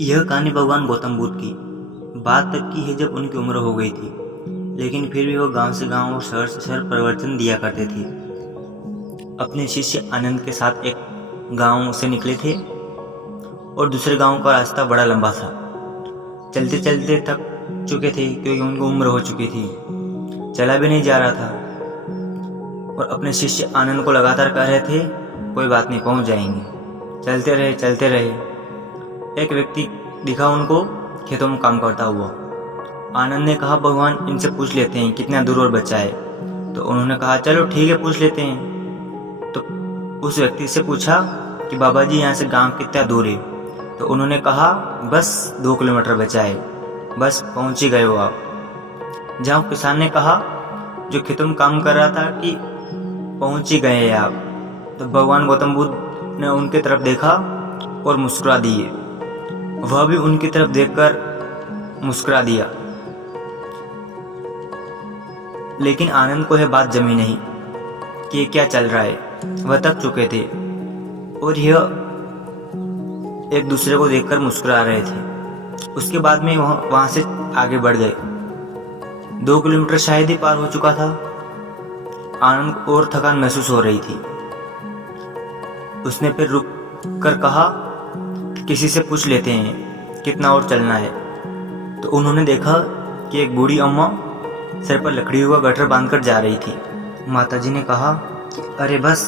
यह कहानी भगवान गौतम बुद्ध की बात तक की है जब उनकी उम्र हो गई थी, लेकिन फिर भी वह गांव से गांव और शहर से शहर परिवर्तन दिया करते थे। अपने शिष्य आनंद के साथ एक गांव से निकले थे और दूसरे गांव का रास्ता बड़ा लंबा था। चलते चलते थक चुके थे क्योंकि उनकी उम्र हो चुकी थी, चला भी नहीं जा रहा था और अपने शिष्य आनंद को लगातार कह रहे थे, कोई बात नहीं, पहुंच जाएंगे। चलते रहे। एक व्यक्ति दिखा उनको खेतों में काम करता हुआ। आनंद ने कहा, भगवान इनसे पूछ लेते हैं कितना दूर और बचा है। तो उन्होंने कहा, चलो ठीक है, पूछ लेते हैं। तो उस व्यक्ति से पूछा कि बाबा जी यहाँ से गांव कितना दूर है। तो उन्होंने कहा, बस 2 किलोमीटर बचा है, बस पहुंच ही गए हो आप। जहाँ किसान ने कहा, जो खेतों में काम कर रहा था, कि पहुंच ही गए हैं आप। तो भगवान गौतम बुद्ध ने उनके तरफ देखा और मुस्कुरा दिए। वह भी उनकी तरफ देखकर मुस्कुरा दिया। लेकिन आनंद को यह बात जमी नहीं कि ये क्या चल रहा है। वह थक चुके थे और यह एक दूसरे को देखकर मुस्कुरा रहे थे। उसके बाद में वहां से आगे बढ़ गए। 2 किलोमीटर शायद ही पार हो चुका था। आनंद और थकान महसूस हो रही थी। उसने फिर रुक कर कहा, किसी से पूछ लेते हैं कितना और चलना है। तो उन्होंने देखा कि एक बूढ़ी अम्मा सिर पर लकड़ी हुआ गट्ठर बांधकर जा रही थी। माताजी ने कहा कि अरे बस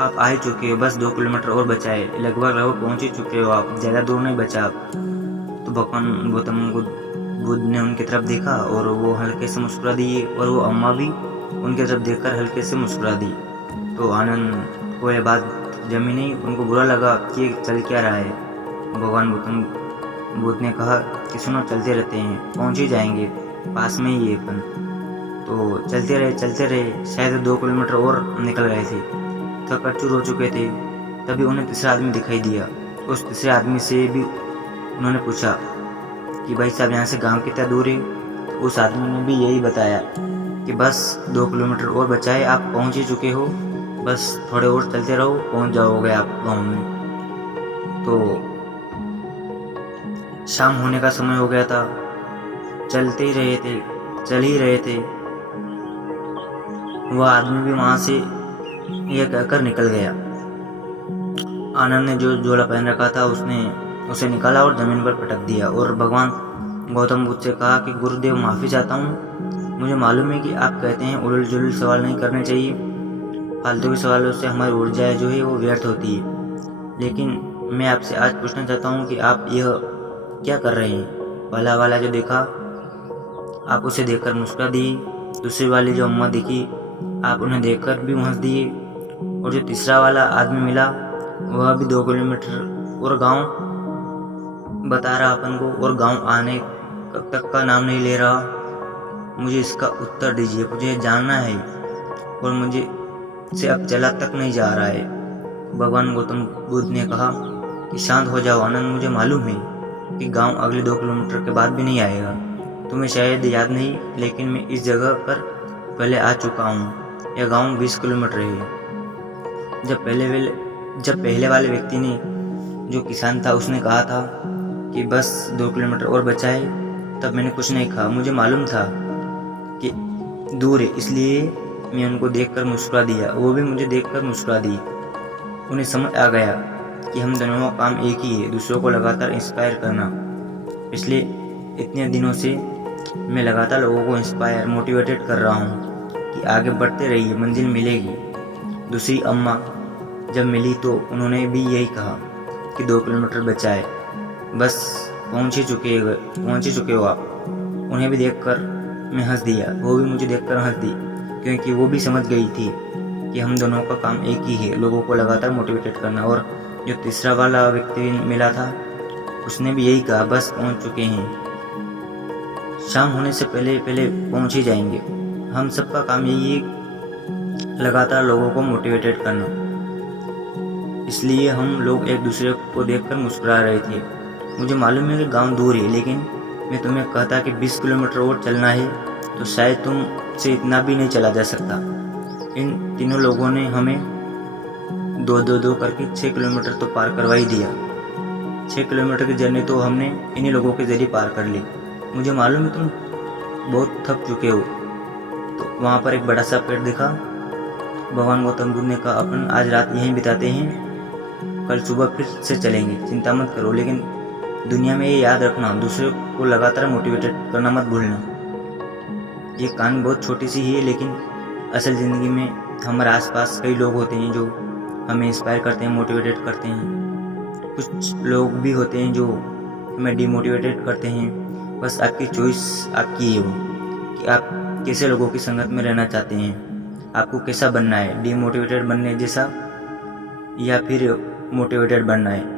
आप आ ही चुके हो, बस 2 किलोमीटर और बचा है, लगभग पहुंच ही चुके हो आप, ज़्यादा दूर नहीं बचा आप। तो भगवान गौतम बुद्ध ने उनकी तरफ देखा और वो हल्के से मुस्कुरा दिए और वो अम्मा भी उनकी तरफ देखकर हल्के से मुस्कुरा दी। तो आनंद को यह बात जमी नहीं, उनको बुरा लगा कि चल क्या रहा है। भगवान गौतम बुद्ध ने कहा कि सुनो, चलते रहते हैं, पहुंच ही जाएंगे, पास में ही है अपन। तो चलते रहे। शायद 2 किलोमीटर और निकल गए थे, थक चूर हो चुके थे। तभी उन्हें तीसरा आदमी दिखाई दिया। उस तीसरे आदमी से भी उन्होंने पूछा कि भाई साहब, यहाँ से गांव कितना दूर है। तो उस आदमी ने भी यही बताया कि बस 2 किलोमीटर और बचा है, आप पहुंच ही चुके हो, बस थोड़े और चलते रहो, पहुंच जाओगे आप गांव में। तो शाम होने का समय हो गया था। चल ही रहे थे। वह आदमी भी वहां से यह कहकर निकल गया। आनंद ने जो झोला पहन रखा था उसने उसे निकाला और जमीन पर पटक दिया और भगवान गौतम बुद्ध से कहा कि गुरुदेव, माफ़ी चाहता हूँ। मुझे मालूम है कि आप कहते हैं उलझ जुलझ सवाल नहीं करने चाहिए, फालतू के सवालों से हमारी ऊर्जा जो है वो व्यर्थ होती है। लेकिन मैं आपसे आज पूछना चाहता हूँ कि आप यह क्या कर रहे हैं। पहला वाला जो देखा, आप उसे देखकर मुस्कुरा दिए। दूसरी वाली जो अम्मा दिखी, आप उन्हें देखकर भी हंस दिए। और जो तीसरा वाला आदमी मिला, वह भी 2 किलोमीटर और गांव बता रहा अपन को, और गांव आने तक का नाम नहीं ले रहा। मुझे इसका उत्तर दीजिए, मुझे जानना है और मुझे से अब चला तक नहीं जा रहा है। भगवान गौतम बुद्ध ने कहा कि शांत हो जाओ आनंद, मुझे मालूम है कि गांव अगले 2 किलोमीटर के बाद भी नहीं आएगा। तुम्हें शायद याद नहीं, लेकिन मैं इस जगह पर पहले आ चुका हूँ। यह गांव 20 किलोमीटर है। जब पहले वाले व्यक्ति ने, जो किसान था, उसने कहा था कि बस 2 किलोमीटर और बचा है, तब मैंने कुछ नहीं कहा। मुझे मालूम था कि दूर है, इसलिए मैं उनको देखकर मुस्कुरा दिया, वो भी मुझे देखकर मुस्कुरा दी। उन्हें समझ आ गया कि हम दोनों का काम एक ही है, दूसरों को लगातार इंस्पायर करना। पिछले इतने दिनों से मैं लगातार लोगों को मोटिवेटेड कर रहा हूँ कि आगे बढ़ते रहिए, मंजिल मिलेगी। दूसरी अम्मा जब मिली तो उन्होंने भी यही कहा कि 2 किलोमीटर बचा है, बस पहुँच ही चुके हो आप। उन्हें भी देखकर मैं हंस दिया, वो भी मुझे देखकर हंस दी, क्योंकि वो भी समझ गई थी कि हम दोनों का काम एक ही है, लोगों को लगातार मोटिवेटेड करना। और जो तीसरा वाला व्यक्ति मिला था, उसने भी यही कहा, बस पहुंच चुके हैं, शाम होने से पहले पहुंच ही जाएंगे। हम सबका काम यही है, लगातार लोगों को मोटिवेटेड करना। इसलिए हम लोग एक दूसरे को देखकर मुस्कुरा रहे थे। मुझे मालूम है कि गांव दूर है, लेकिन मैं तुम्हें कहता कि 20 किलोमीटर और चलना है, तो शायद तुमसे इतना भी नहीं चला जा सकता। इन तीनों लोगों ने हमें 2 करके 6 किलोमीटर तो पार करवा ही दिया। 6 किलोमीटर की जर्नी तो हमने इन्हीं लोगों के ज़रिए पार कर ली। मुझे मालूम है तुम बहुत थक चुके हो। तो वहाँ पर एक बड़ा सा पेड़ दिखा। भगवान गौतम बुद्ध ने कहा, अपन आज रात यहीं बिताते हैं, कल सुबह फिर से चलेंगे, चिंता मत करो। लेकिन दुनिया में ये याद रखना, दूसरे को लगातार मोटिवेटेड करना मत भूलना। ये कहानी बहुत छोटी सी ही है, लेकिन असल ज़िंदगी में हमारे आसपास कई लोग होते हैं जो हमें इंस्पायर करते हैं, मोटिवेटेड करते हैं। कुछ लोग भी होते हैं जो हमें डिमोटिवेटेड करते हैं। बस आपकी चॉइस आपकी है वो, कि आप कैसे लोगों की संगत में रहना चाहते हैं, आपको कैसा बनना है, डिमोटिवेटेड बनने जैसा या फिर मोटिवेटेड बनना है।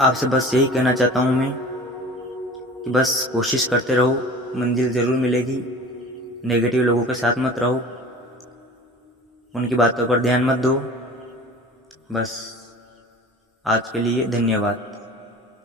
आपसे बस यही कहना चाहता हूँ मैं कि बस कोशिश करते रहो, मंजिल ज़रूर मिलेगी। नेगेटिव लोगों के साथ मत रहो, उनकी बातों पर ध्यान मत दो। बस आज के लिए धन्यवाद।